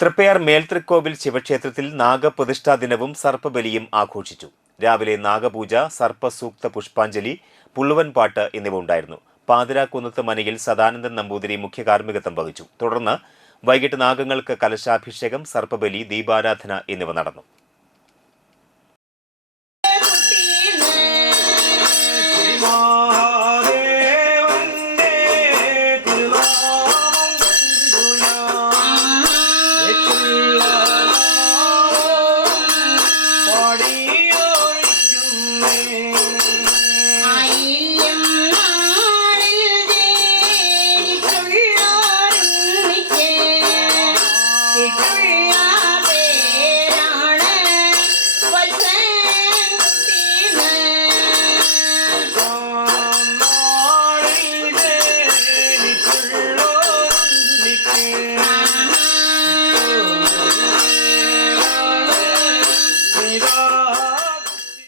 തൃപ്പയാർ മേൽതൃക്കോവിൽ ശിവക്ഷേത്രത്തിൽ നാഗപ്രതിഷ്ഠാ ദിനവും സർപ്പബലിയും ആഘോഷിച്ചു. രാവിലെ നാഗപൂജ, സർപ്പസൂക്ത പുഷ്പാഞ്ജലി, പുള്ളുവൻപാട്ട് എന്നിവ ഉണ്ടായിരുന്നു. പാതിരാക്കുന്നത്ത് മനയിൽ സദാനന്ദൻ നമ്പൂതിരി മുഖ്യ കാർമ്മികത്വം വഹിച്ചു. തുടർന്ന് വൈകിട്ട് നാഗങ്ങൾക്ക് കലശാഭിഷേകം, സർപ്പബലി, ദീപാരാധന എന്നിവ നടന്നു.